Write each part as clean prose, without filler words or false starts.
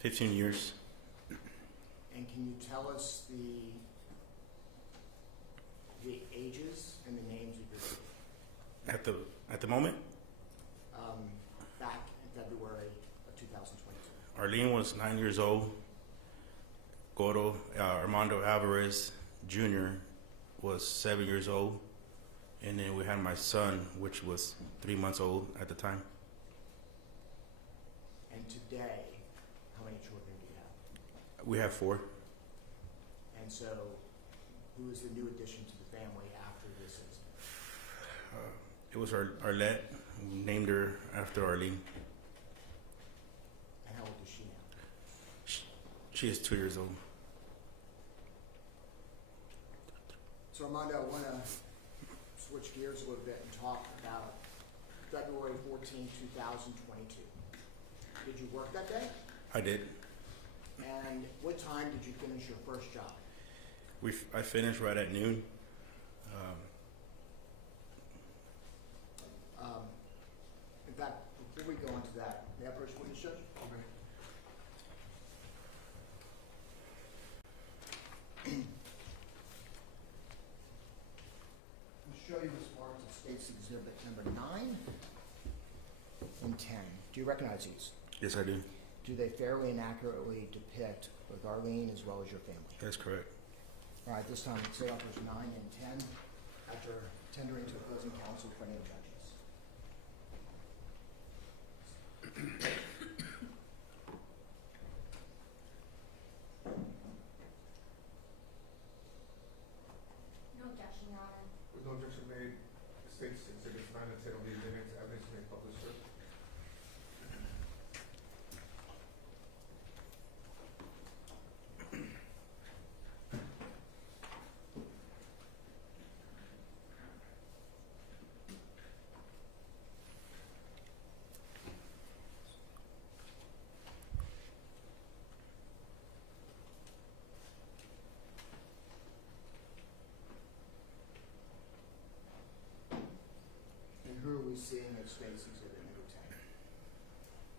15 years. And can you tell us the ages and the names of your children? At the moment, Back in February of 2022. Arlene was 9 years old. Armando Alvarez Jr. was 7 years old. And then we had my son, which was 3 months old at the time. And today, how many children do you have? We have 4. And so, who is the new addition to the family after this incident? It was Arlette. We named her after Arlene. And how old is she now? She is 2 years old. So Armando, I want to switch gears a little bit and talk about February 14, 2022. Did you work that day? I did. And what time did you finish your first job? I finished right at noon. In fact, before we go into that, may I approach witness judge? Okay. I'll show you as far as the state's exhibit number 9 and 10. Do you recognize these? Yes, I do. Do they fairly and accurately depict both Arlene as well as your family? That's correct. All right, this time, say offers 9 and 10 after tendering to opposing counsel for any of the judges. No objection, Your Honor. With no objection made, the state's exhibits 9 and 10 will be admitted to evidence made public, sir. And who are we seeing as state's exhibit number 10?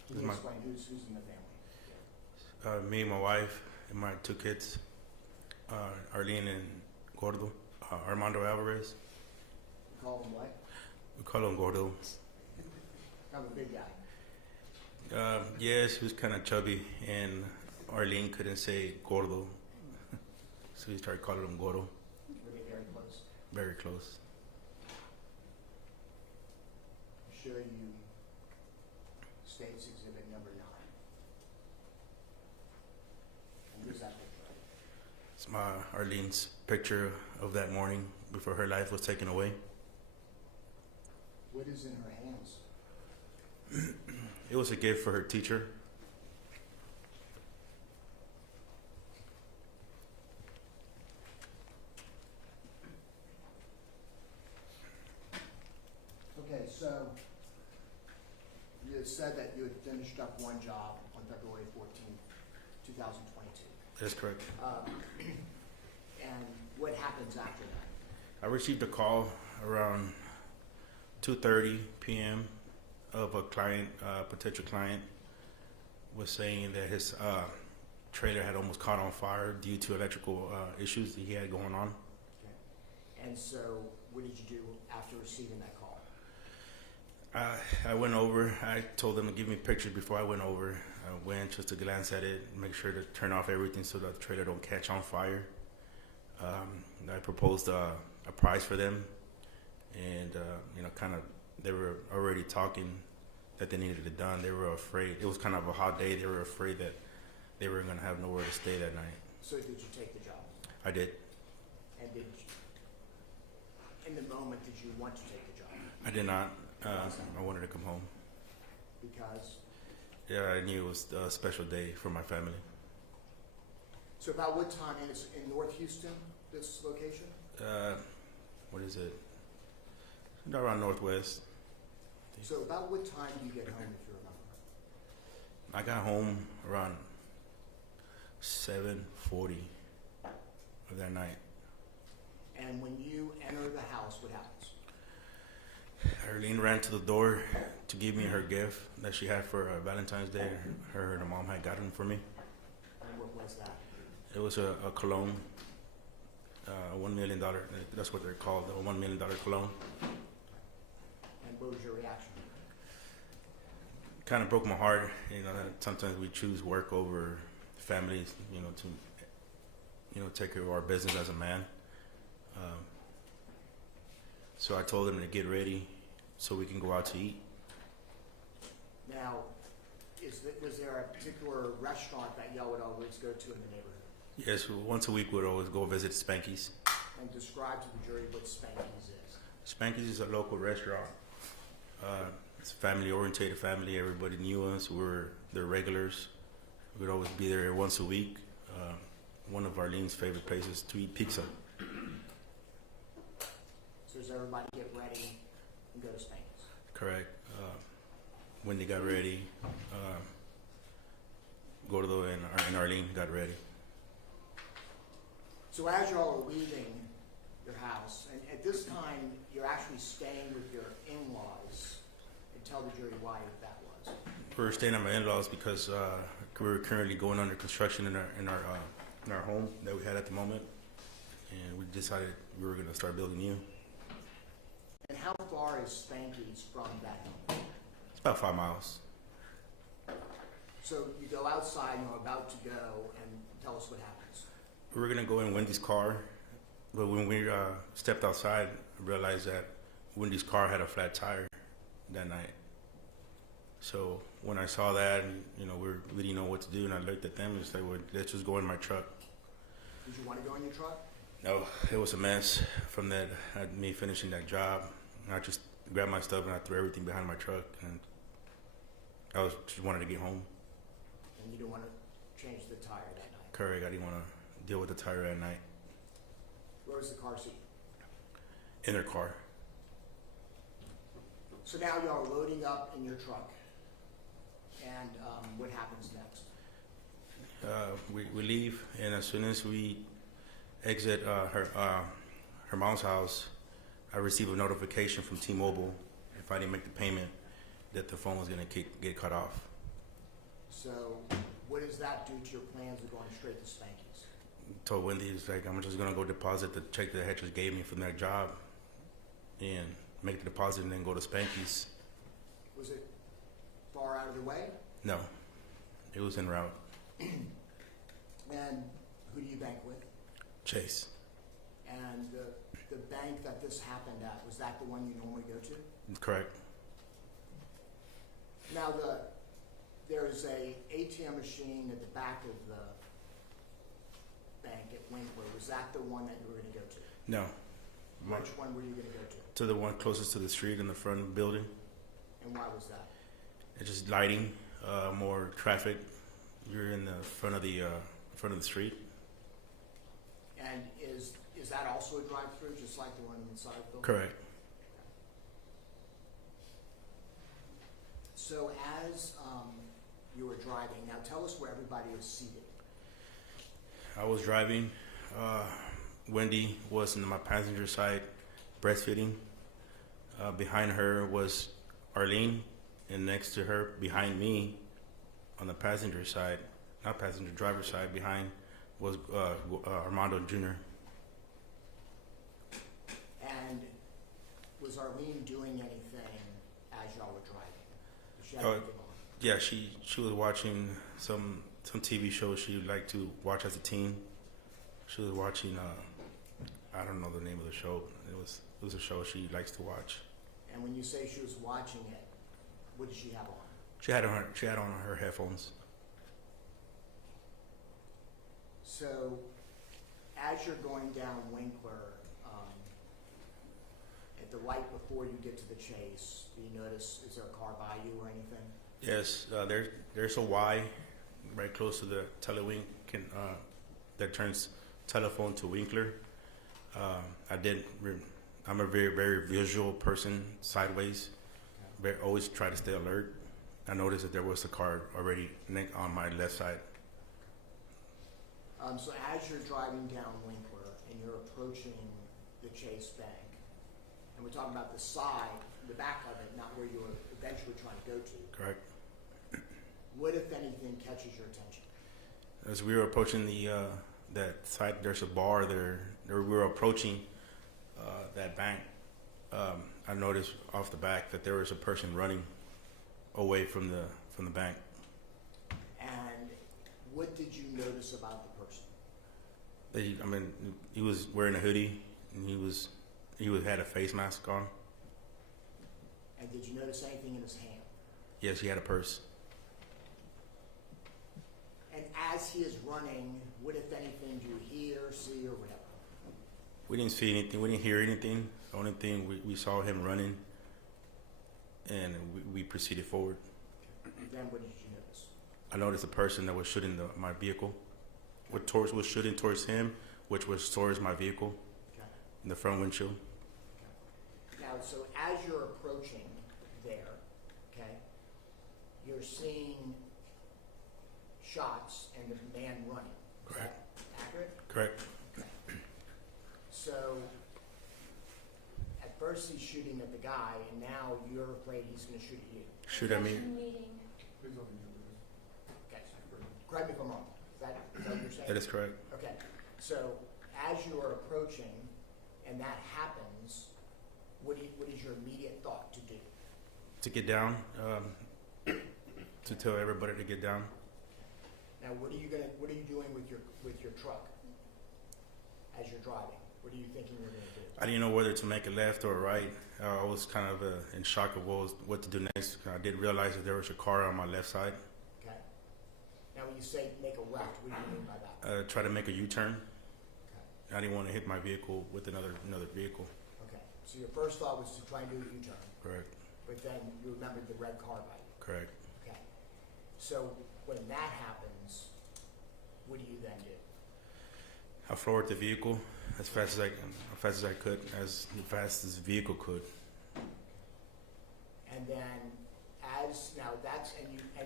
Can you explain who's in the family? Me, my wife, and my 2 kids, Arlene and Armando Alvarez. We call him what? We call him Gordo. Kind of a big guy. Yes, he was kind of chubby, and Arlene couldn't say Gordo, so we started calling him Gordo. Were they very close? Very close. I'll show you state's exhibit number 9. And who's that picture? It's Arlene's picture of that morning before her life was taken away. What is in her hands? It was a gift for her teacher. Okay, so you had said that you had finished up one job on February 14th, 2022. That's correct. And what happens after that? I received a call around 2:30 p.m. of a client, potential client, was saying that his trailer had almost caught on fire due to electrical issues that he had going on. Okay. And so what did you do after receiving that call? I went over. I told them to give me pictures before I went over. I went just to glance at it, make sure to turn off everything so that the trailer don't catch on fire. I proposed a price for them, and kind of they were already talking that they needed it done. They were afraid. It was kind of a hot day. They were afraid that they were going to have nowhere to stay that night. So did you take the job? I did. And did you, in the moment, did you want to take the job? I did not. I wanted to come home. Because? Yeah, I knew it was a special day for my family. So about what time, and it's in North Houston, this location? What is it? Around Northwest. So about what time do you get home, if you remember? I got home around 7:40 of that night. And when you enter the house, what happens? Arlene ran to the door to give me her gift that she had for Valentine's Day. Her and her mom had gotten for me. And what was that? It was a cologne, $1 million. That's what they're called, the $1 million cologne. And what was your reaction? Kind of broke my heart. You know, that sometimes we choose work over family. You know, to take care of our business as a man. So I told them to get ready so we can go out to eat. Now, was there a particular restaurant that y'all would always go to in the neighborhood? Yes, once a week we'd always go visit Spanky's. And describe to the jury what Spanky's is. Spanky's is a local restaurant. It's a family-oriented family. Everybody knew us. They're regulars. We'd always be there once a week. One of Arlene's favorite places to eat pizza. So does everybody get ready and go to Spanky's? Correct. When they got ready, and Arlene got ready. So as y'all are leaving your house, and at this time you're actually staying with your in-laws, and tell the jury why that was. We were staying at my in-laws because we were currently going under construction in our home that we had at the moment, and we decided we were going to start building new. And how far is Spanky's from that home? It's about 5 miles. So you go outside and you're about to go, and tell us what happens. We were going to go in Wendy's car, but when we stepped outside, I realized that Wendy's car had a flat tire that night. So when I saw that, we didn't know what to do, and I looked at them and said, well, let's just go in my truck. Did you want to go in your truck? No, it was a mess from that, me finishing that job. I just grabbed my stuff and I threw everything behind my truck, and I just wanted to get home. And you didn't want to change the tire that night? Correct, I didn't want to deal with the tire at night. Where was the car seat? In their car. So now y'all are loading up in your truck, and what happens next? We leave, and as soon as we exit her mom's house, I received a notification from T-Mobile if I didn't make the payment that the phone was going to get cut off. So what does that do to your plans of going straight to Spanky's? Told Wendy, I'm just going to go deposit the check that Hedges gave me from that job and make the deposit and then go to Spanky's. Was it far out of the way? No, it was en route. And who do you bank with? Chase. And the bank that this happened at, was that the one you normally go to? Correct. Now there is a ATM machine at the back of the bank at Winkler. Was that the one that you were going to go to? No. Which one were you going to go to? To the one closest to the street in the front of the building. And why was that? It's just lighting, more traffic. You're in the front of the street. And is that also a drive-through, just like the one inside the building? Correct. So as you were driving, now tell us where everybody is seated. I was driving. Wendy was in my passenger side, breastfeeding. Behind her was Arlene, and next to her, behind me, on the passenger side, not passenger, driver's side, behind was Armando Jr. And was Arlene doing anything as y'all were driving? Did she have anything on? Yeah, she was watching some TV shows she liked to watch as a teen. She was watching I don't know the name of the show. It was a show she likes to watch. And when you say she was watching it, what did she have on? She had on her headphones. So as you're going down Winkler, at the light before you get to the Chase, do you notice, is there a car by you or anything? Yes, there's a Y right close to the telewink that turns telephone to Winkler. I'm a very, very visual person sideways. Always try to stay alert. I noticed that there was a car already on my left side. So as you're driving down Winkler and you're approaching the Chase Bank, And we're talking about the side, the back of it, not where you were eventually trying to go to. Correct. What, if anything, catches your attention? As we were approaching the that side, there's a bar there. We were approaching that bank. I noticed off the back that there was a person running away from the bank. And what did you notice about the person? He was wearing a hoodie and he had a face mask on. And did you notice anything in his hand? Yes, he had a purse. And as he is running, what, if anything, do you hear, see, or whatever? We didn't see anything. We didn't hear anything. The only thing we saw him running, and we proceeded forward. Then what did you notice? I noticed a person that was shooting my vehicle. Was shooting towards him, which was towards my vehicle, Okay. in the front windshield. Okay. Now, so as you're approaching there, okay, you're seeing shots and the man running. Is Correct. that accurate? Correct. Okay. So at first he's shooting at the guy, and now you're afraid he's going to shoot at you. Shoot at me. Objection meeting. Please don't use it. Okay. Correct me if I'm wrong. Is that what you're saying? That is correct. Okay. So as you are approaching, and that happens, what is your immediate thought to do? To get down, to tell everybody to get down. Now, what are you doing with your truck as you're driving? What are you thinking you're going to do? I didn't know whether to make a left or a right. I was kind of in shock of what to do next. I did realize that there was a car on my left side. Okay. Now, when you say make a left, what do you mean by that? Try to make a U-turn. Okay. I didn't want to hit my vehicle with another vehicle. Okay. So your first thought was to try and do a U-turn, Correct. but then you remembered the red car by you. Correct. Okay. So when that happens, what do you then do? I floored the vehicle as fast as I could, as fast as the vehicle could. And then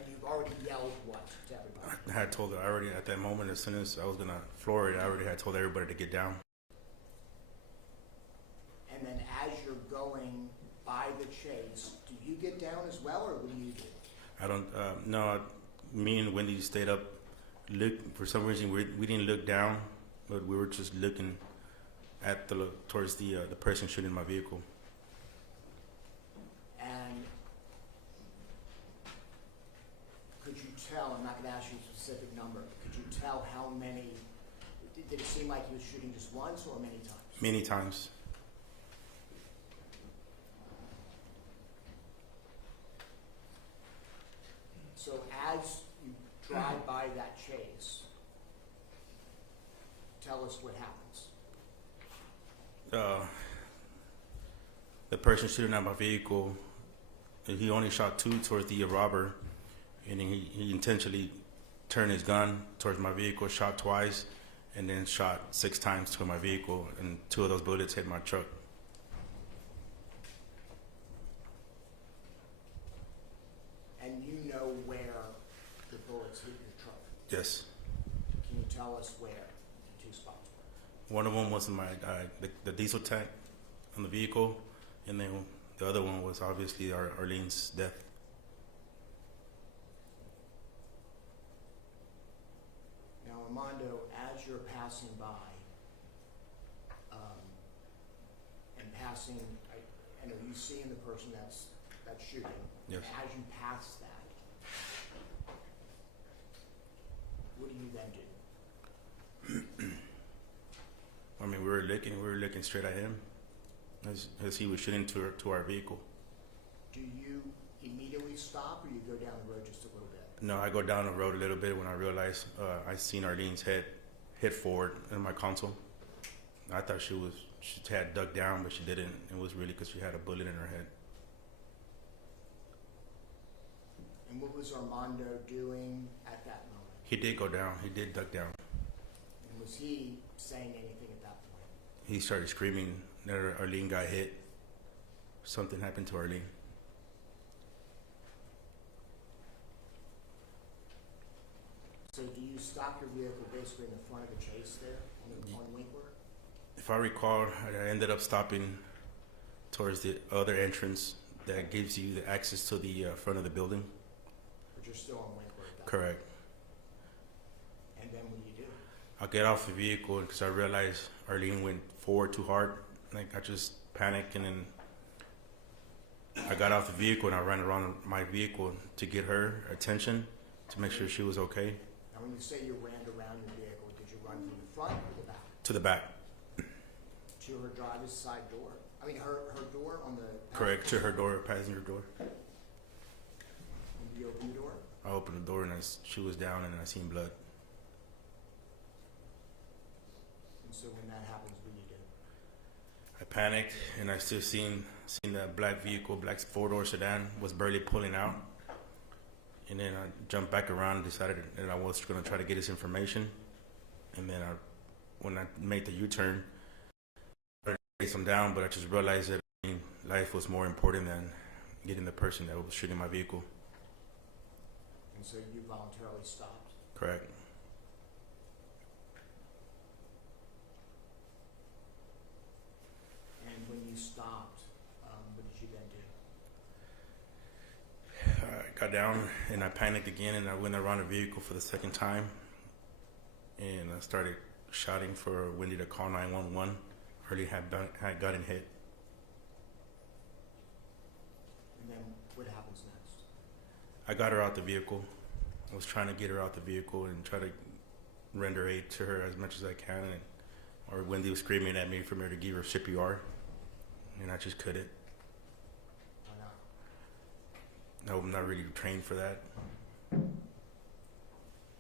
you've already yelled what to everybody? I had told her already at that moment, as soon as I was gonna floor it, I already had told everybody to get down. And then as you're going by the chase, do you get down as well, or what do you do? I don't. No, me and Wendy stayed up. For some reason, we didn't look down, but we were just looking at towards the person shooting my vehicle. And could you tell? I'm not going to ask you a specific number. Could you tell how many? Did it seem like he was shooting just once or many times? Many times. So as you drive by that chase, tell us what happens. The person shooting at my vehicle, he only shot two towards the robber, and then he intentionally turned his gun towards my vehicle, shot twice, and then shot 6 times to my vehicle, and 2 of those bullets hit my truck. And you know where the bullets hit your truck. Yes. Can you tell us where the 2 spots were? One of them was in my the diesel tank on the vehicle, and then the other one was obviously Arlene's death. Now, Armando, as you're passing by, and passing, and are you seeing the person that's shooting? Yes. As you pass that, what do you then do? I mean, we were looking straight at him as he was shooting to our vehicle. Do you immediately stop, or you go down the road just a little bit? No, I go down the road a little bit when I realized I seen Arlene's head hit forward in my console. I thought she had ducked down, but she didn't. It was really because she had a bullet in her head. And what was Armando doing at that moment? He did go down. He did duck down. And was he saying anything at that point? He started screaming that Arlene got hit. Something happened to Arlene. So do you stop your vehicle basically in the front of the chase there on Winkler? If I recall, I ended up stopping towards the other entrance that gives you the access to the front of the building. But you're still on Winkler at that point. Correct. And then what do you do? I get off the vehicle because I realized Arlene went forward too hard. Like I just panicked, and then I got off the vehicle and I ran around my vehicle to get her attention to make sure she was okay. Now, when you say you ran around your vehicle, did you run from the front or the back? To the back. To her driver's side door? I mean, her door on the... Correct. To her door, passenger door. And you open the door? I opened the door and she was down and I seen blood. And so when that happens, what do you do? I panicked and I still seen that black vehicle, black four-door sedan was barely pulling out. And then I jumped back around and decided that I was going to try to get this information. And then when I made the U-turn, I chased him down, but I just realized that life was more important than getting the person that was shooting my vehicle. And so you voluntarily stopped? Correct. And when you stopped, what did you then do? I got down and I panicked again and I went around the vehicle for the second time. And I started shouting for Wendy to call 911. Early had gotten hit. And then what happens next? I got her out the vehicle. I was trying to get her out the vehicle and try to render aid to her as much as I can. Or Wendy was screaming at me for me to give her CPR, and I just couldn't. Why not? No, I'm not really trained for that.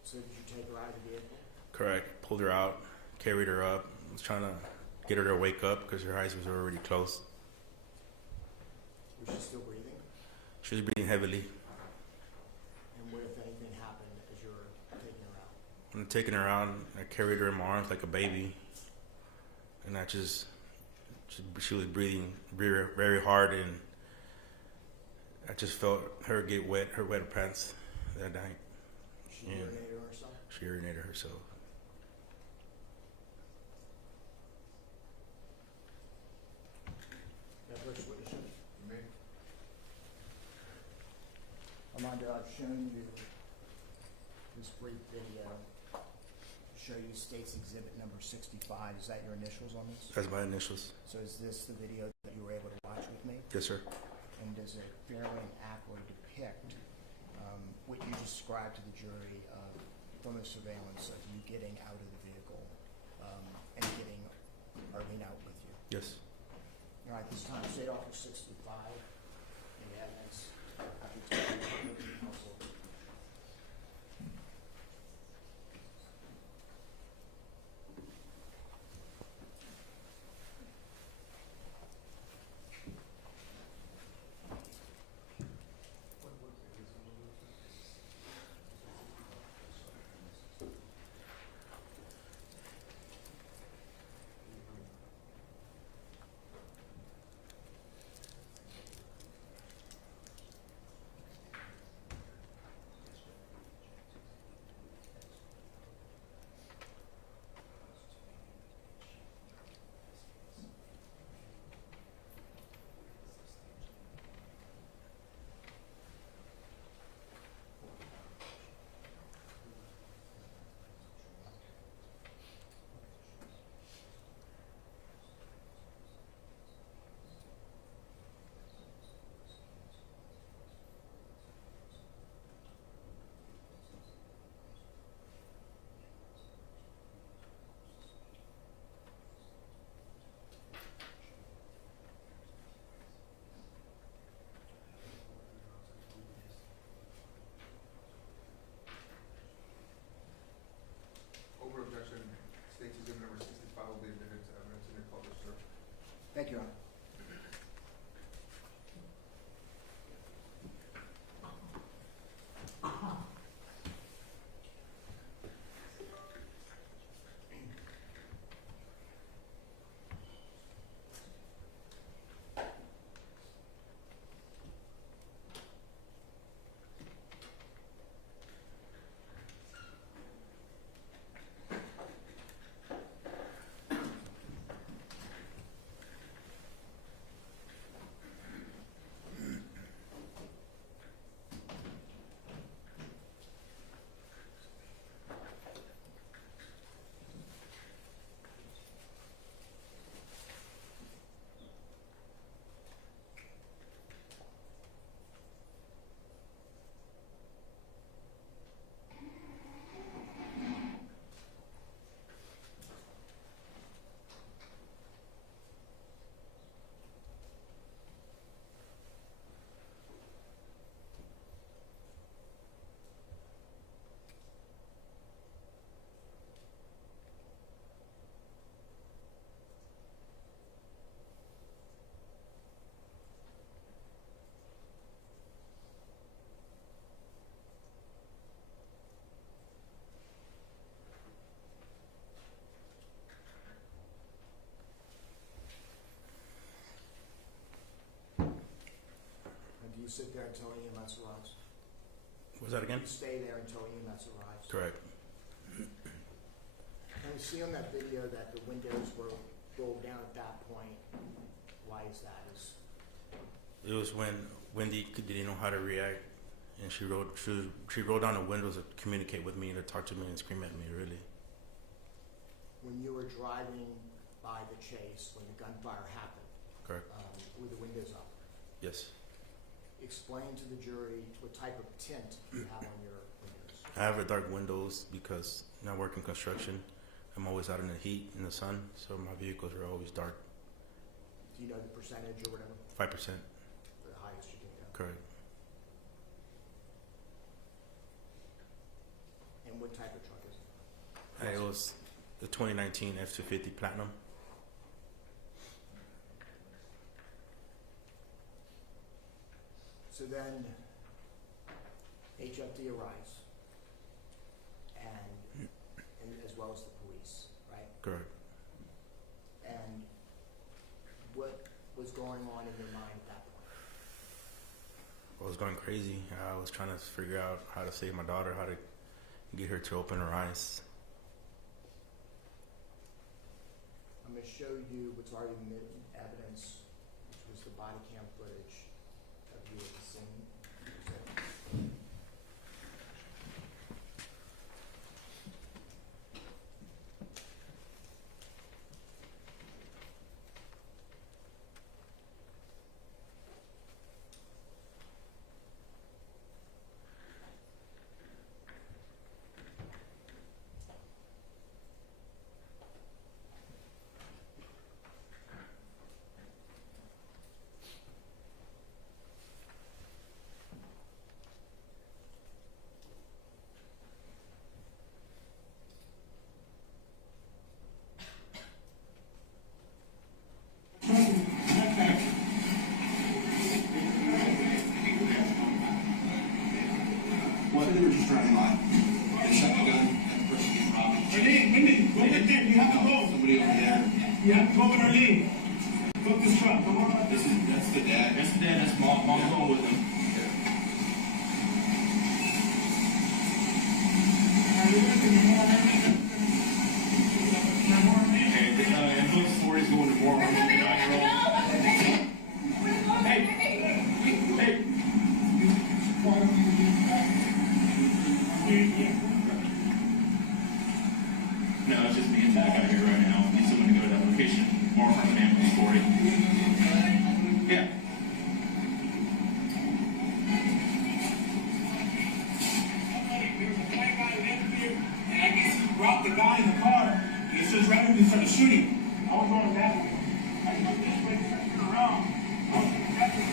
So did you take her out of the vehicle? Correct. Pulled her out, carried her up. I was trying to get her to wake up because her eyes was already closed. Was she still breathing? She was breathing heavily. And what, if anything, happened as you were taking her out? When I'm taking her out, I carried her in my arms like a baby. And she was breathing very, very hard, and I just felt her get wet, her wet pants that night. She Yeah. urinated herself? She urinated herself. That first witness? Me? Armando, I've shown you this brief video to show you State's Exhibit number 65. Is that your initials on this? That's my initials. So is this the video that you were able to watch with me? Yes, sir. And does it fairly and accurately depict what you described to the jury from the surveillance of you getting out of the vehicle and getting Arlene out with you? Yes. All right, this time, State Officer 65, in the evidence, after taking counsel. sit there until EMS arrives? Was that again? You stay there until EMS arrives? Correct. And we see on that video that the windows were rolled down at that point. Why is that? It was when Wendy didn't know how to react, and she rolled down the windows to communicate with me and to talk to me and scream at me, really. When you were driving by the chase, when the gunfire happened, Correct. were the windows up? Yes. Explain to the jury what type of tint you have on your windows. I have a dark windows because I work in construction. I'm always out in the heat, in the sun, so my vehicles are always dark. Do you know the percentage or whatever? 5%. The highest you can go. Correct. And what type of truck is it? It was the 2019 F-250 Platinum. So then, HFD arrives, and as well as the police, right? Correct. And what was going on in your mind at that point? I was going crazy. I was trying to figure out how to save my daughter, how to get her to open her eyes. I'm going to show you what's already in evidence, which was the body cam footage of you at the scene. They were just driving by. They shot the gun at the person getting robbed. Arlene, go with them. You have to go. Somebody over there. You have to go with Arlene. Go this truck. Come on. That's the dad. That's the dad. That's mom. Mom's going with him. Okay, ambulance 4 is going to more. Hey. Hey. No, it's just the attack out here right now. Need someone to go to that location. More from an ambulance 40. Yeah. There's a black guy in there, and I guess he dropped the guy in the car, and it says right when he started shooting. I was going that way. I went this way, turned around. I was going that way.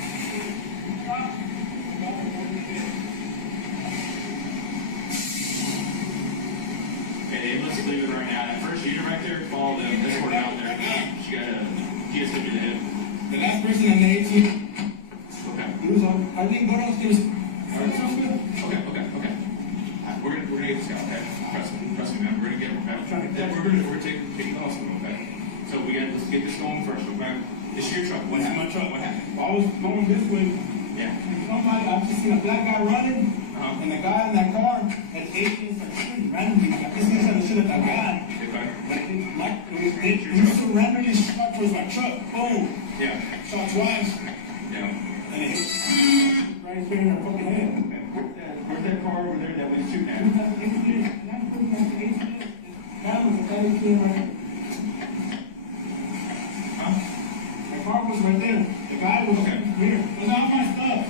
Okay, the ambulance is leaving right now. That first unit right there, follow them. That's where out there. She got a GSW to the head. The last person on the 18. Okay. He was on. I think go downstairs. Okay. We're gonna get this guy, okay? Trust me, man. We're gonna get him, okay? Then we're gonna take the hospital, okay? So let's get this going first, okay? This is your truck. What happened? My truck. What happened? I was going this way. Yeah. Somebody, I just seen a black guy running, Uh-huh. and the guy in that car had 18 started shooting randomly. I guess he was trying to shoot at that guy. Okay. But he so randomly shot towards my truck. Boom. Yeah. Shot twice. Yeah. And it hit right here in her fucking head. Where's that car over there that was shooting at? That was the other kid right there. Huh? My car was right there. The guy was Okay. here. It was all my stuff.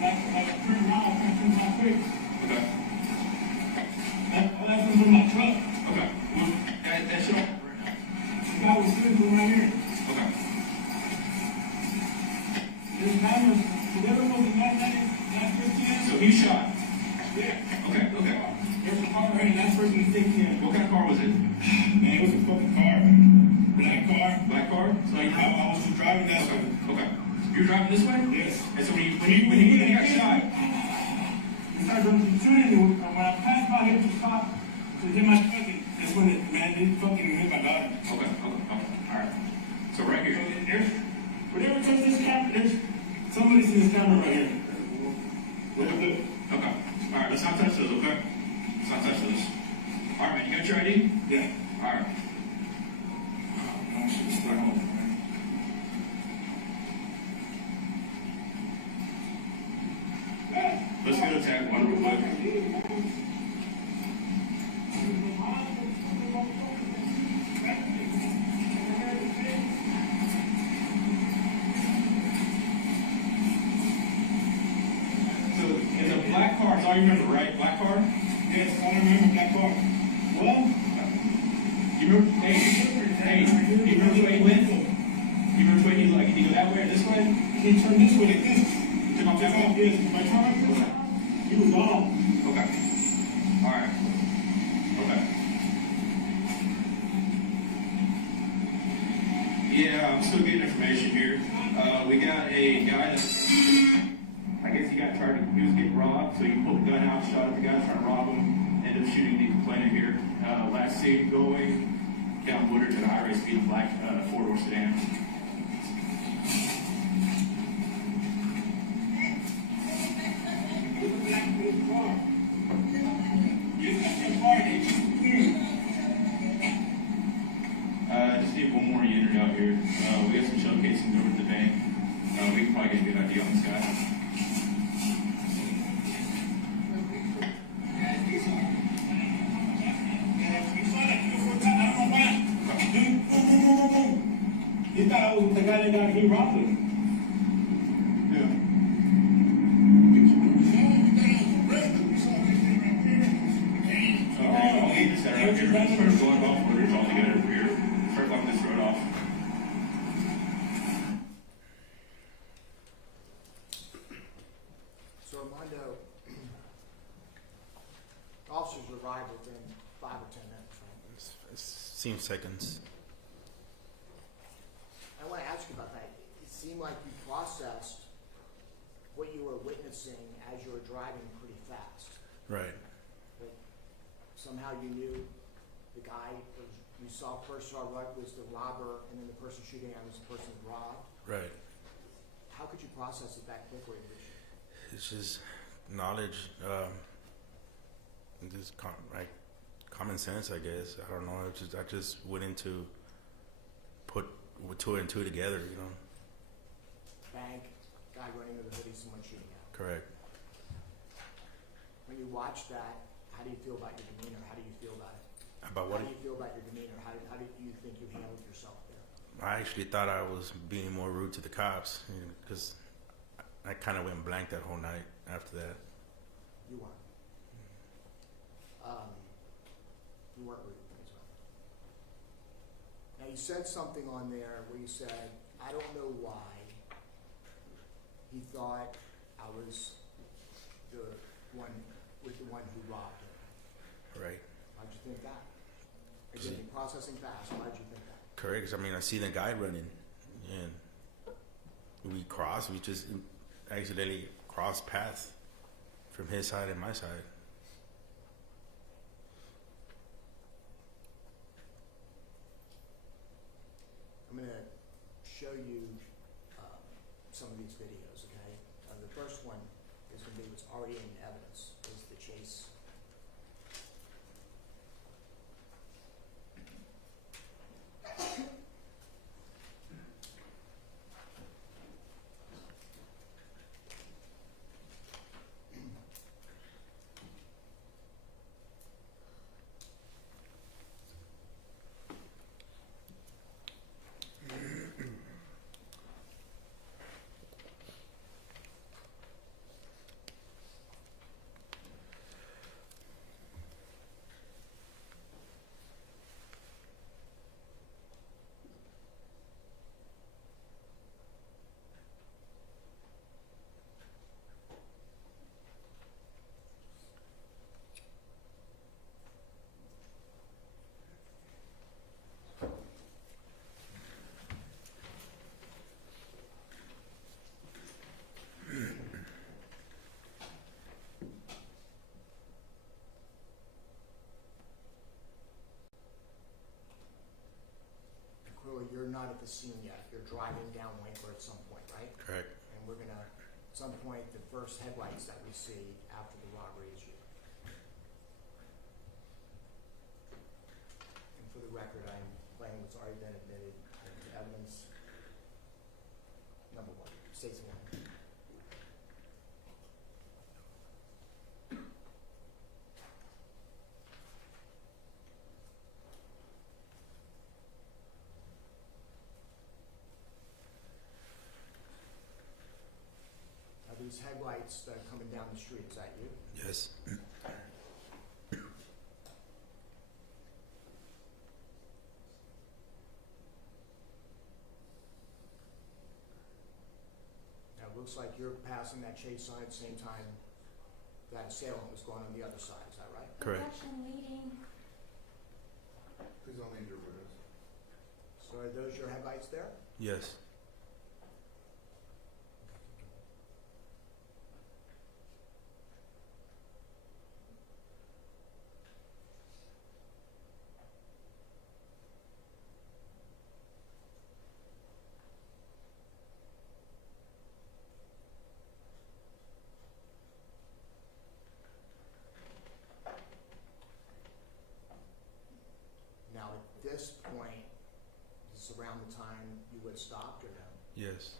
Like I turned around, I turned to my quick. Okay. All that was in my truck. Okay. That shit right now. The guy was sitting right here. Okay. This man was, whatever was the guy that is, that 15. So he shot. Yeah. Okay. There's a car right here, that's where he's 16. What kind of car was it? Man, it was a fucking car. Black car. Black car? So like, I was driving that way. Okay. You were driving this way? Yes. And so when he got shot, He started shooting, and when I passed by him to stop to hit my cousin, that's when it, man, it fucking hit my daughter. Okay. All right. So right So here. there's, whatever touches this camera, there's somebody sees this camera. camera right here. We're good. Okay. All right, let's not touch those, okay? Let's not touch those. All right, man, you got your ID? Yeah. All right. I should start home, man. Let's go to tag one real quick. So, it's a black car, it's all you remember, right? Black car? Yes, I remember that car. Well, You remember, hey, you remember the way he went? You remember the way he, like, did he go that way or this way? he turned this way like this. Took off that way? Yes, my car, he was gone. Okay. All right. Okay. Yeah, I'm still getting information here. We got a guy that, I guess he was getting robbed, so he pulled the gun out, shot at the guy trying to rob him, ended up shooting the complainant here. Last seen going down Woodard to the high-rise speed black four-door sedan. Just need one more unit out here. We got some shell casings over at the bank. We can probably get a good idea on this guy. He thought I was the guy that got him robbed him. Yeah. Okay, I'll leave this guy right here. Start blowing off orders all together over here. Start blocking this road off. So Armando, officers arrived within 5 or 10 minutes, right? It seems seconds. I want to ask you about that. It seemed like you processed what you were witnessing as you were driving pretty fast. Right. But somehow you knew the guy you first saw right was the robber, and then the person shooting at him was the person who robbed. Right. How could you process it that quickly? It's just knowledge. Just common sense, I guess. I don't know. I just went into put two and two together. You know. Bank, guy running with a hoodie, someone shooting at him. Correct. When you watch that, how do you feel about your demeanor? How do you feel about it? About How what? do you feel about your demeanor? How do you think you handled yourself there? I actually thought I was being more rude to the cops because I kind of went blank that whole night after that. You weren't. You weren't rude. That's right. Now you said something on there where you said, "I don't know why he thought I was the one who robbed him." Right. Why'd you think that? Again, processing fast. Why'd you think that? Correct. 'Cause I mean, I see the guy running, and we just accidentally crossed paths from his side and my side. I'm going to show you some of these videos, okay? The first one is going to be what's already in evidence, is the chase. You're not at the scene yet. You're driving down Winkler at some point, right? Correct. And we're gonna. some point, the first headlights that we see after the robbery is you. And for the record, I'm playing what's already been admitted into evidence. Number one, states one. Now these headlights that are coming down the street, is that you? Yes. Now it looks like you're passing that chase sign at the same time that assailant was going on the other side, is that right? Correct. Possession leading. Please don't leave your witness. So are those your headlights there? Yes. Now at this point, is this around the time you would have stopped or no? Yes.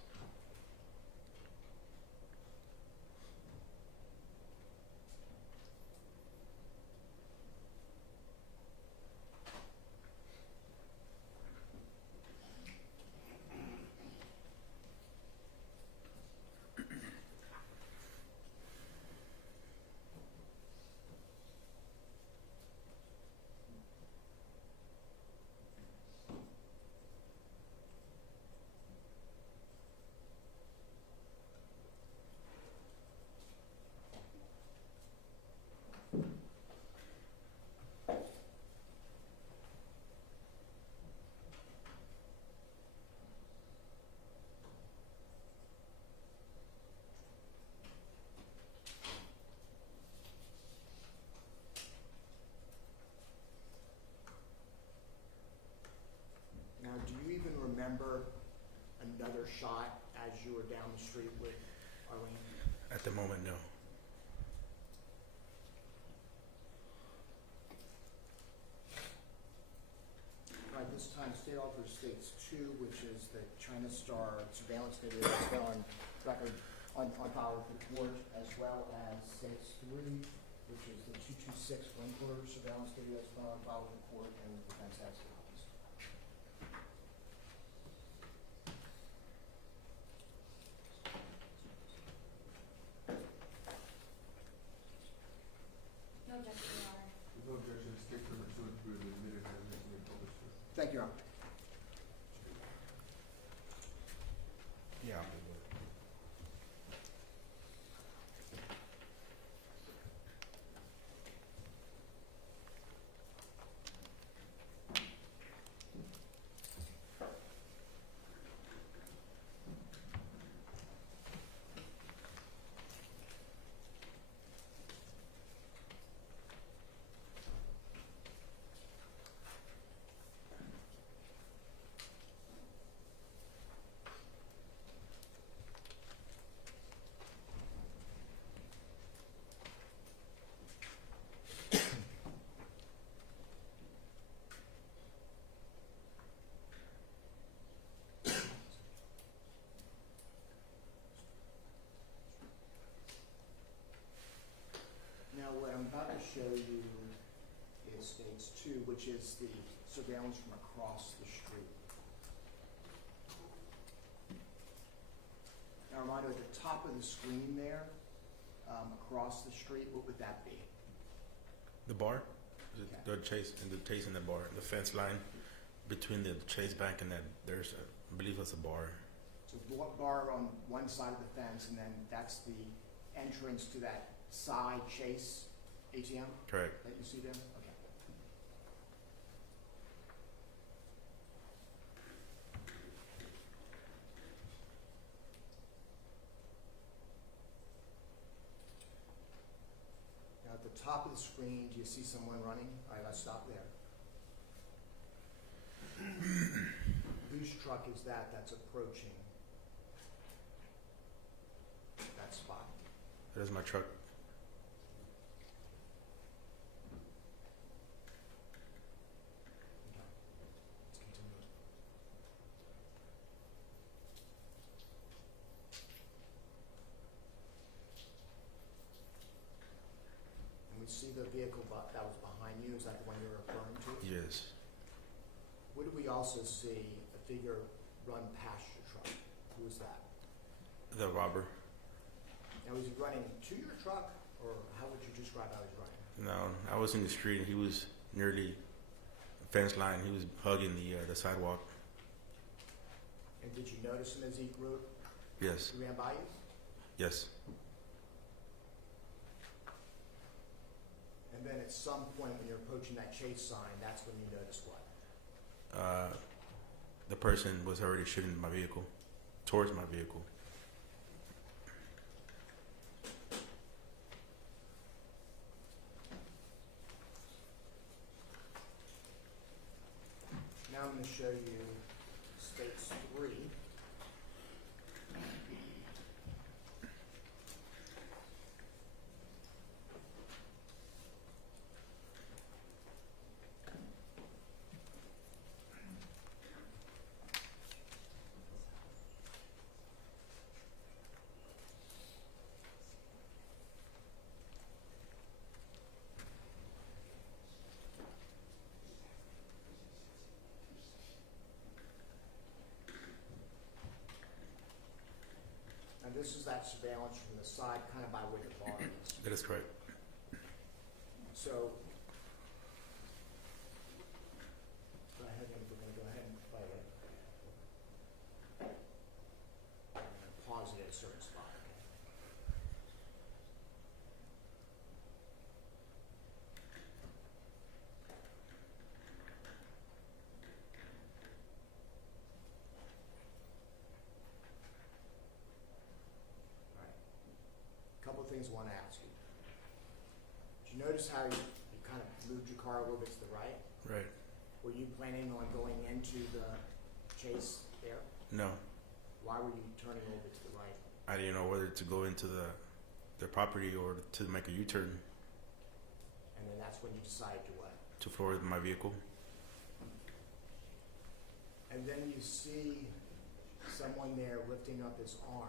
Now, do you even remember another shot as you were down the street with Arlene? At the moment, no. By this time, State Officer States 2, which is the China Star surveillance video that's been on record on file with the court, as well as States 3, which is the 226 Winkler surveillance video that's been on file with the court and the defense has copies. No objection, Your Honor. With no objection, state number 2 and 3 will be admitted and evidence will be published. Thank you, Your Honor. Yeah. Now, what I'm about to show you is States 2, which is the surveillance from across the street. Now, reminder, at the top of the screen there, across the street, what would that be? The bar? The Okay. chase and the chase in the bar. The fence line between the Chase Bank and that, there's a, I believe that's a bar. So bar on one side of the fence, and then that's the entrance to that side Chase ATM Correct. that you see there? Okay. Now at the top of the screen, do you see someone running? All right, let's stop there. Whose truck is that that's approaching that That is my truck. Let's continue. And we see the vehicle that was behind you. Is that the one you're referring to? Yes. What did we also see a figure run past your truck? Who was that? The robber. Now, was he running to your truck, or how would you describe how he's running? No, I was in the street and he was nearly fence line. He was hugging the sidewalk. And did you notice him as he Yes. ran by you? Yes. And then at some point when you're approaching that chase sign, that's when you notice what? The person was already shooting my vehicle, towards my vehicle. Now I'm going to show you states 3. And this is that surveillance from the side, kind of by where the bar is. That is correct. So, go ahead, we're going to go ahead and play it. I'm going to pause it at a certain spot, okay? All right. Couple of things I want to ask you. Did you notice how you kind of moved your car a little bit to the right? Right. Were you planning on going into the chase there? No, Why were you turning a little bit to the right? I didn't know whether to go into their property or to make a U-turn And then that's when you decided to what? to forward my vehicle. And then you see someone there lifting up his arm.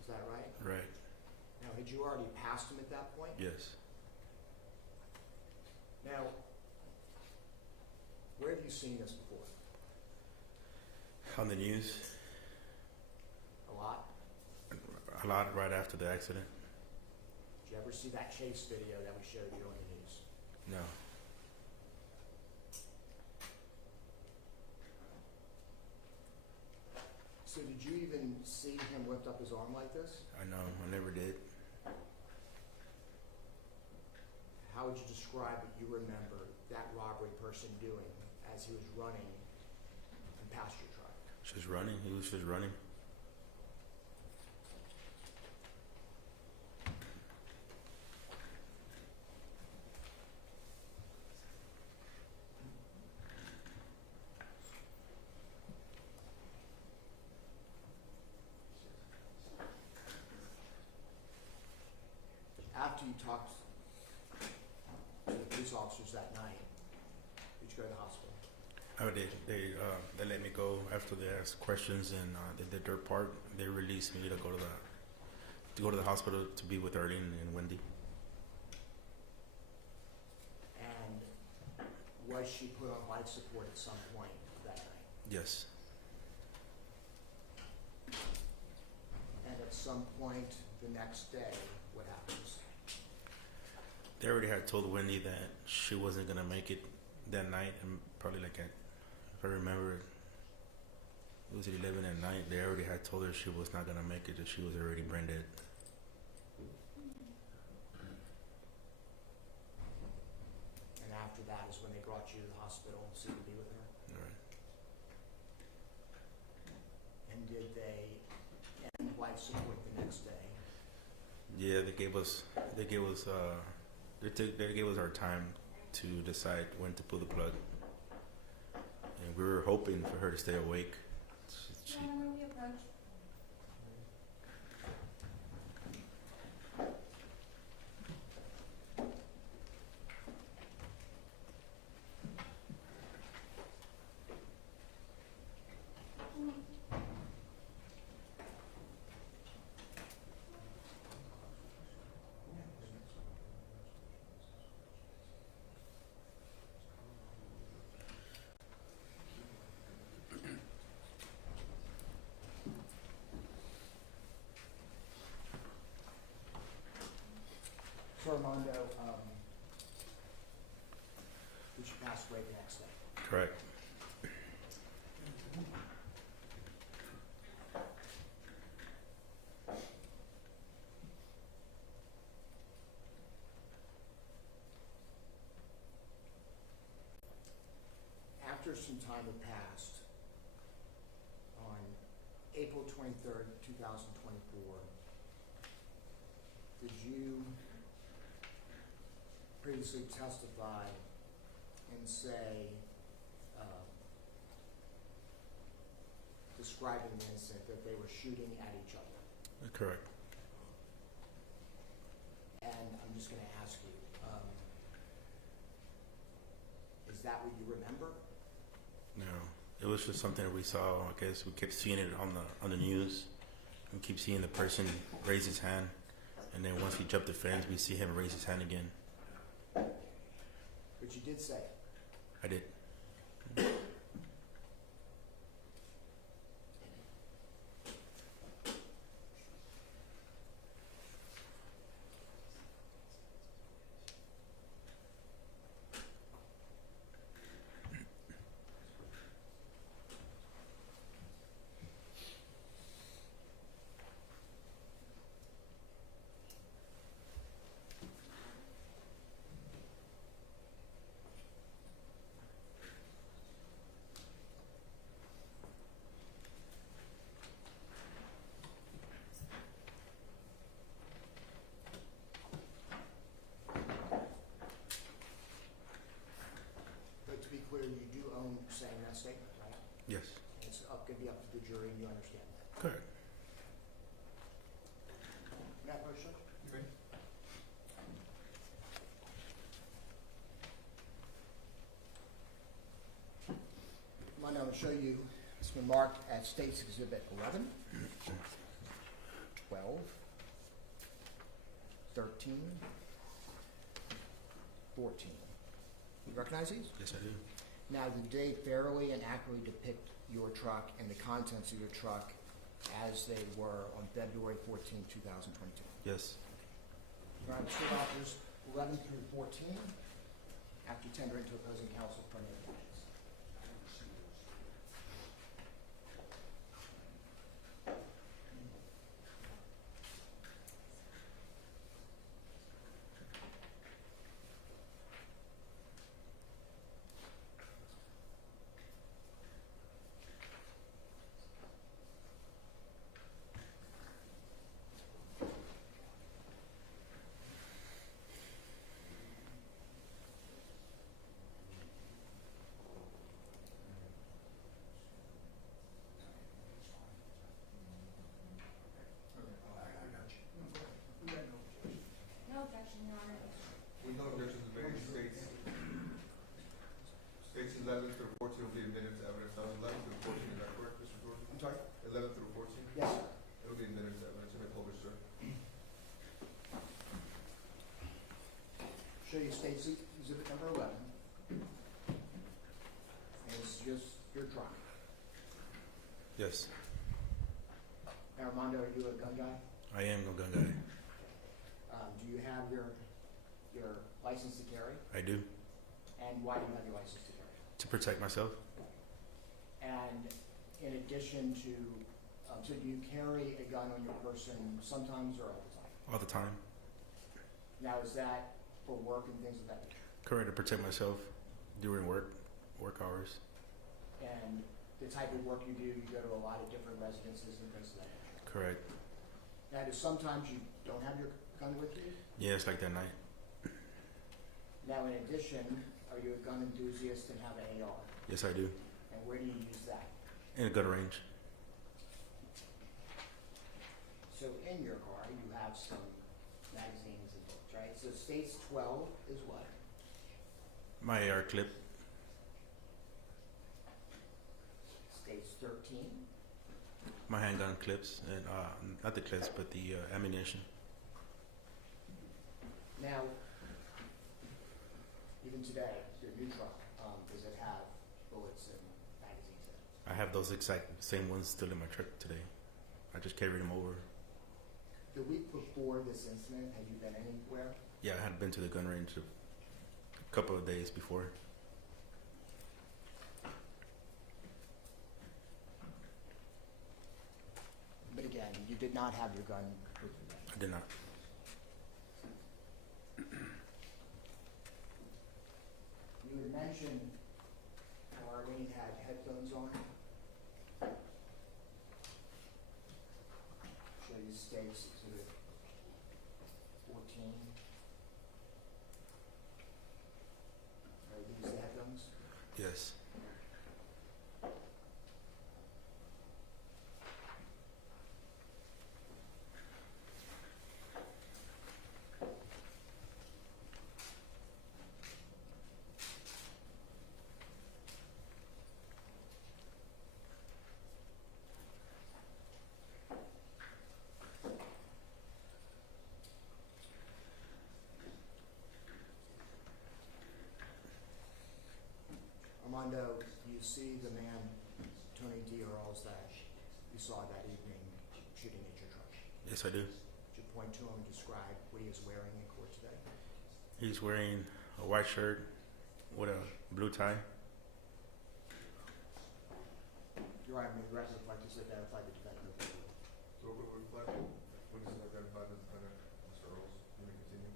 Is that right? Right. Now, had you already passed him at that point? Yes. Now, where have you seen this before? On the news, A lot? a lot right after the accident. Did you ever see that chase video that we showed you on the news? No. So did you even see him lift up his arm like this? I know. I never did. How would you describe what you remember that robbery person doing as he was running and past your truck? Just running. He was just running. After you talked to the police officers that night, did you go to the hospital? Oh, they let me go after they asked questions and they did their part. They released me to go to the hospital to be with Arlene and Wendy. And was she put on life support at some point that night? Yes. And at some point the next day, what happens? They already had told Wendy that she wasn't gonna make it that night, and probably like at, if I remember, it was at 11 at night. They already had told her she was not gonna make it, that she was already brain dead. And after that is when they brought you to the hospital so you could be with her? All right. And did they end life support the next day? Yeah, they gave us our time to decide when to pull the plug, and we were hoping for her to stay awake. She, Gentlemen, we approach. So Armando, did you pass away the next day? Correct. After some time had passed, on April 23rd, 2024, did you previously testify and say, describing the incident, that they were shooting at each other? Correct. And I'm just going to ask you, is that what you remember? No, it was just something that we saw. I guess we kept seeing it on the news. We keep seeing the person raise his hand, and then once he jumped the fence, we see him raise his hand again. But you did say it. I did. But to be clear, you do own saying that statement, right? Yes. It's going to be up to the jury, and you understand that. Correct. Matt Rocha? Okay. I'm going to show you, it's been marked as State's Exhibit 11, 12, 13, 14. You recognize these? Yes, I do. Now, did they fairly and accurately depict your truck and the contents of your truck as they were on February 14, 2022? Yes. Your Honor, State Officers 11 through 14, after tendering to opposing counsel for any objections. No objection, Your Honor. With no objections made, states 11 through 14 will be admitted to evidence. That was 11 through 14, is that correct, Mr. Jordan? I'm sorry? 11 through 14? Yes, sir. It will be admitted to evidence. You may publish, sir. Show you State's Exhibit number 11. And it's just your truck. Yes. Now, Armando, are you a gun guy? I am a gun guy. Do you have your license to carry? I do. And why do you have your license to carry? To protect myself. And in addition to, so do you carry a gun on your person sometimes or all the time? All the time. Now, is that for work and things of that nature? Correct. To protect myself during work hours. And the type of work you do, you go to a lot of different residences and things of that nature. Correct. Now, do sometimes you don't have your gun with you? Yeah, it's like that night. Now, in addition, are you a gun enthusiast and have an AR? Yes, I do. And where do you use that? In a gun range. So in your car, you have some magazines and books, right? So States 12 is what? My AR clip. States 13? My handgun clips, and not the clips, but the ammunition. Now, even today, your new truck, does it have bullets and magazines in it? I have those exact same ones still in my truck today. I just carried them over. The week before this incident, have you been anywhere? Yeah, I had been to the gun range a couple of days before. But again, you did not have your gun with you then. I did not. You had mentioned Arlene had headphones on. Show you State's Exhibit 14. Are these the headphones? Yes. Armando, you see the man, Tony D. Earls, that you saw that evening shooting at your truck. Yes, I do. Could you point to him and describe what he is wearing in court today? He's wearing a white shirt with a blue tie. Your Honor, may the record reflect this identify the defendant. So we reflect, witnesses identified the defendant, Mr. Earls. You may continue.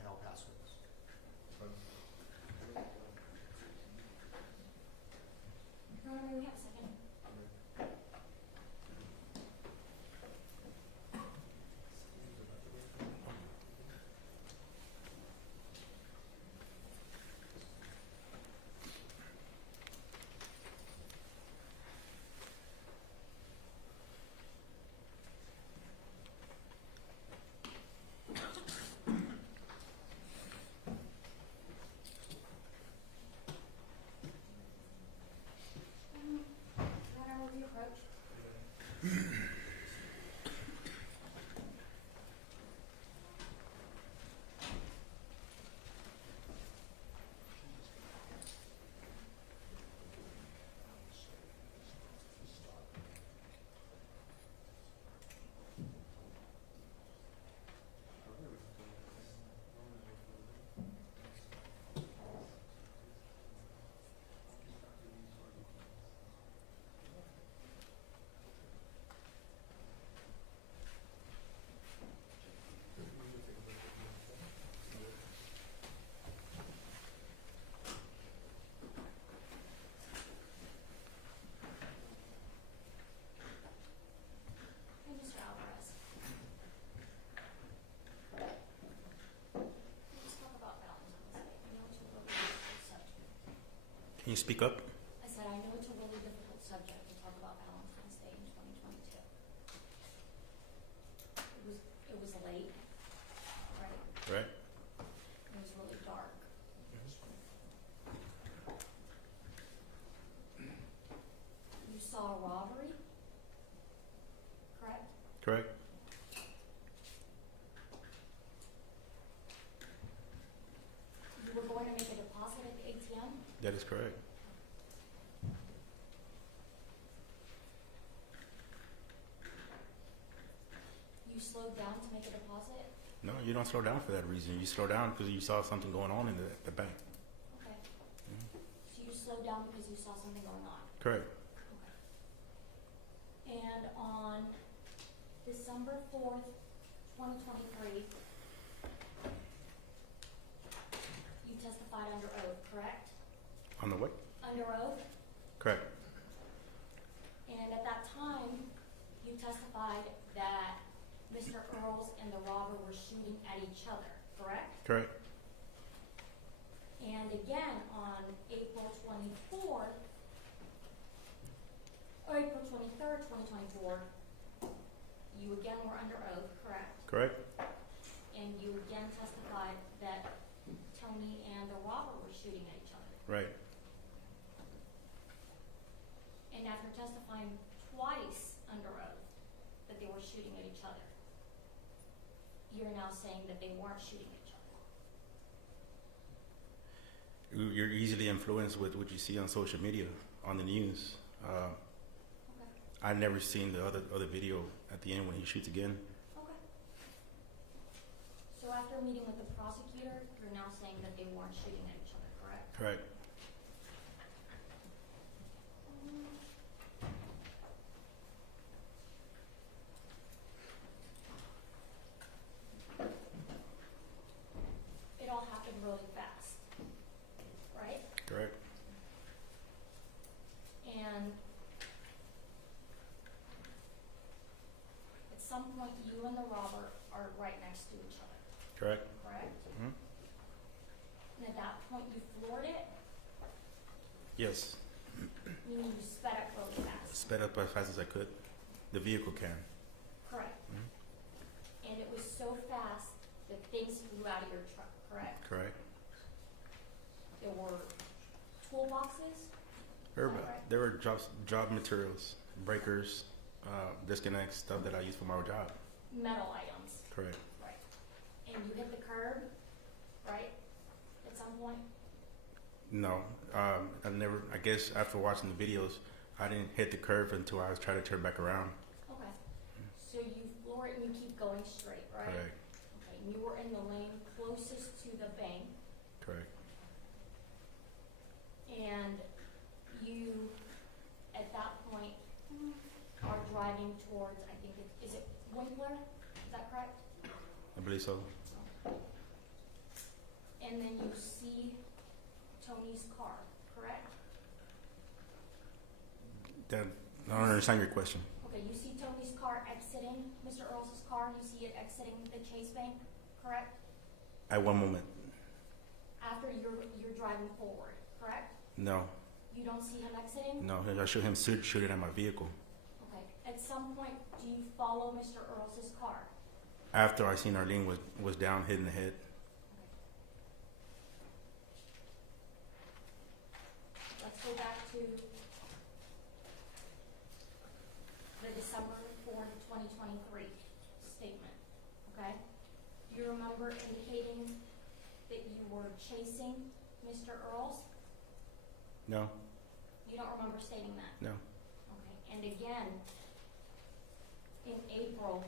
And I'll pass witness. Done. Your Honor, may we have a second? Your Honor, will you approach? Hey, Mr. Alvarez. Let's talk about Valentine's Day. I know it's a really difficult subject. Can you speak up? I said, I know it's a really difficult subject to talk about Valentine's Day in 2022. It was late, right? Right? It was really dark. You saw a robbery, correct? Correct? You were going to make a deposit at the ATM? That is correct. You slowed down to make a deposit? No, you don't slow down for that reason. You slow down because you saw something going on in the bank. Okay. So you slowed down because you saw something going on? Correct. Okay. And on December 4th, 2023, you testified under oath, correct? On the what? Under oath? Correct. And at that time, you testified that Mr. Earls and the robber were shooting at each other, correct? Correct. And again, on April 24th, or April 23rd, 2024, you again were under oath, correct? Correct. And you again testified that Tony and the robber were shooting at each other. Right. And after testifying twice under oath that they were shooting at each other, you're now saying that they weren't shooting at each other. You're easily influenced with what you see on social media, on the news. Okay. I've never seen the other video at the end when he shoots again. Okay. So So after meeting with the prosecutor, you're now saying that they weren't shooting at each other, correct? Correct. It all happened really fast, right? Correct. And at some point, you and the robber are right next to each other, Correct. correct? Mhm. And at that point, you floored it, Yes. meaning you sped up really fast, Sped up as fast as I could. The vehicle can. correct? Mhm. And it was so fast that things flew out of your truck, correct? Correct. There were toolboxes, There Is that were, right? there were job materials, breakers, disconnects, stuff that I use for my job. metal items, Correct. right? And you hit the curb, right? At some point? No, I never. I guess after watching the videos, I didn't hit the curve until I was trying to turn back around. Okay. So you floor it and you keep going straight, right? Correct. Okay, and you were in the lane closest to the bank, Correct. and you, at that point, are driving towards, I think is it Winkler? Is that correct? I believe so. And then you see Tony's car, correct? That, I don't understand your question. Okay, you see Tony's car exiting, Mr. Earl's car, you see it exiting the Chase Bank, correct? At one moment, After you're driving forward, correct? no, You don't see him exiting? no. I shoot him shooting at my vehicle. Okay. At some point, do you follow Mr. Earl's car? After I seen Arlene was down, hit in the head. Let's go back to the December 4th, 2023 statement, okay? Do you remember indicating that you were chasing Mr. Earls? No, You don't remember stating that? no. Okay, and again, in April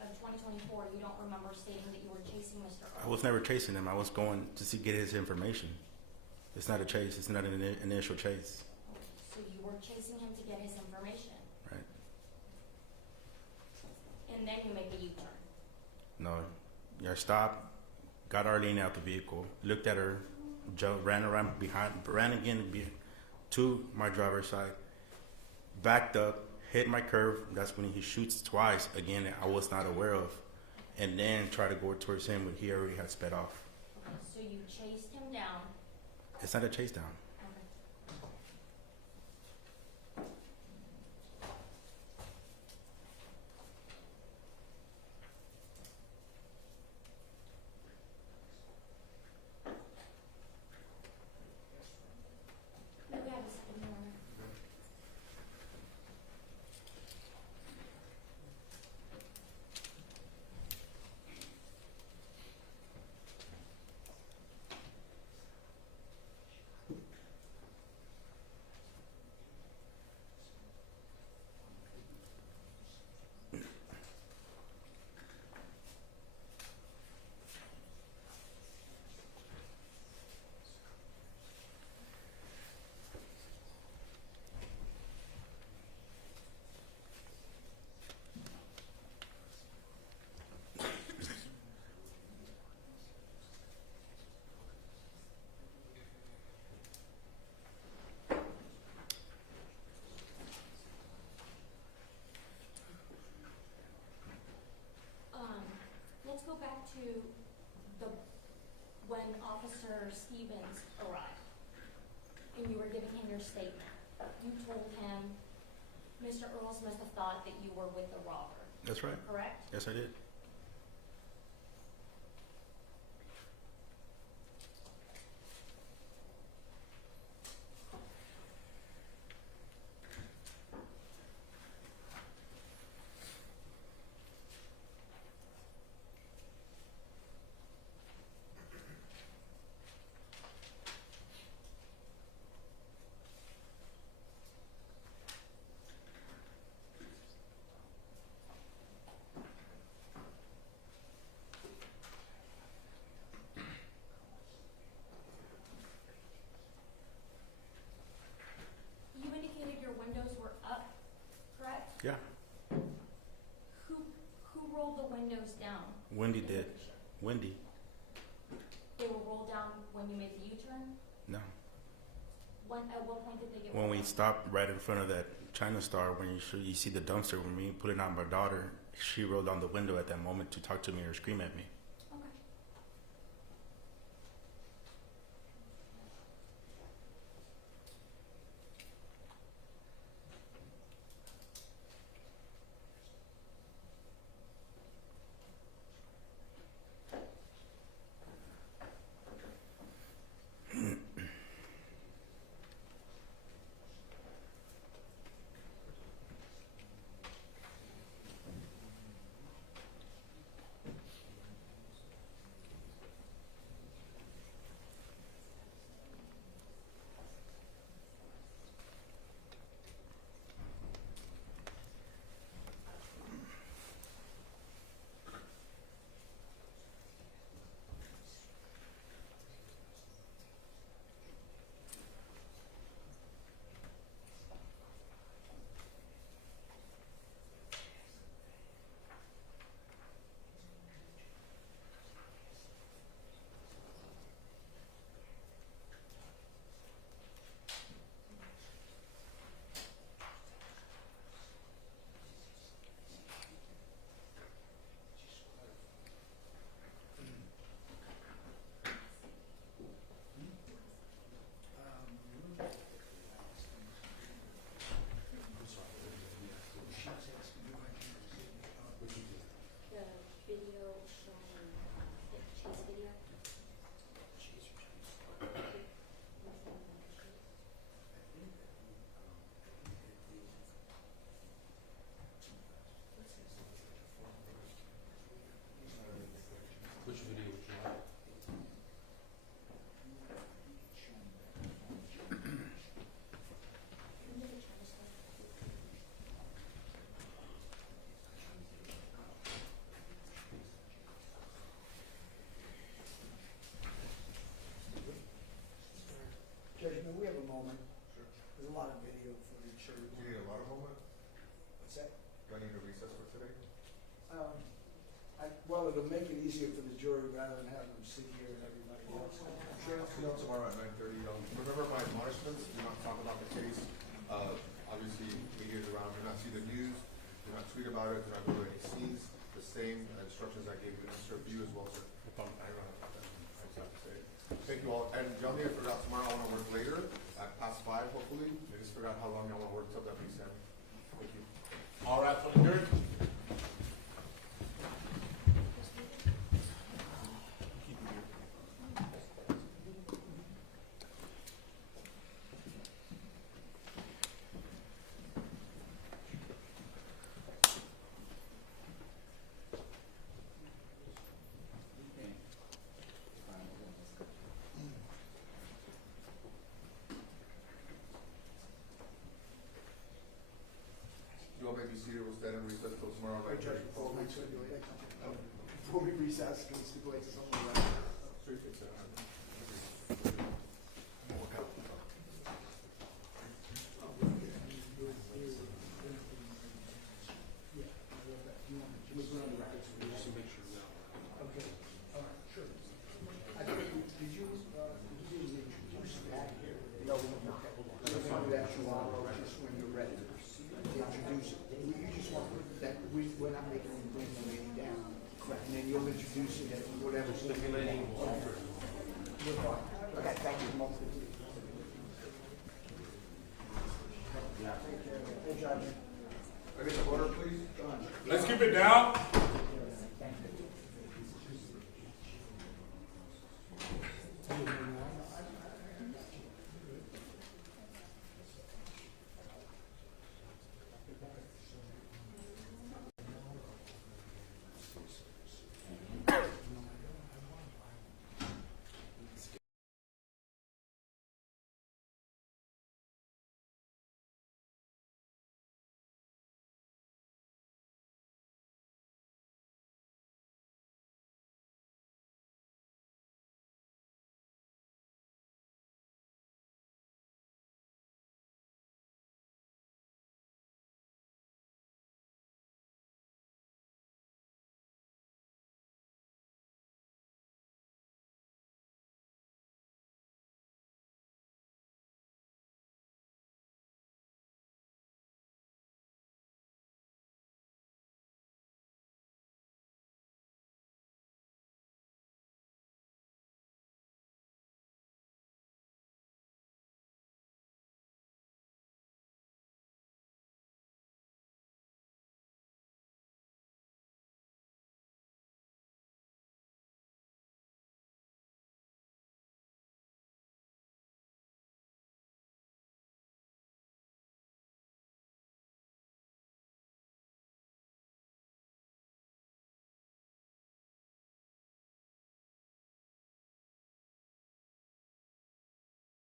of 2024, you don't remember stating that you were chasing Mr. Earls? I was never chasing him. I was going to get his information. It's not a chase. It's not an initial chase. Okay, so you were chasing him to get his information, Right. and then you make a U-turn. No. I stopped, got Arlene out the vehicle, looked at her, ran around behind, ran again to my driver's side, backed up, hit my curve. That's when he shoots twice again that I was not aware of, and then tried to go towards him, but he already had sped off. Okay, so you chased him down. It's not a chase down. Okay. No, we have a second more. Let's go back to when Officer Stevens arrived and you were giving him your statement. You told him Mr. Earls must have thought that you were with the robber, That's right. correct? Yes, I did. windy. They were rolled down when you made the U-turn? No. At what point did they get When rolled we down? stopped right in front of that China Star, when you see the dumpster, when me putting out my daughter, she rolled down the window at that moment to talk to me or scream at me. Okay. The video showing the chase video. Which video would you like? Judge, may we have a moment? Sure. There's a lot of video footage, so we Do you need a lot of moment? what's that? Do I need a recess for today? Well, it'll make it easier for the jury rather than having them sit here and everybody else. Sure. See you tomorrow at 9:30. Remember my admonishments, do not talk about the case. Obviously, media's around, do not see the news, do not tweet about it, do not go to any scenes. The same instructions I gave you, Mr. You as well, sir. I don't have that. I just have to say. Thank you all. And y'all need to figure out tomorrow, I want to work later, at past 5, hopefully. Maybe just figure out how long y'all want to work till that weekend. Thank you. All right, for the jury.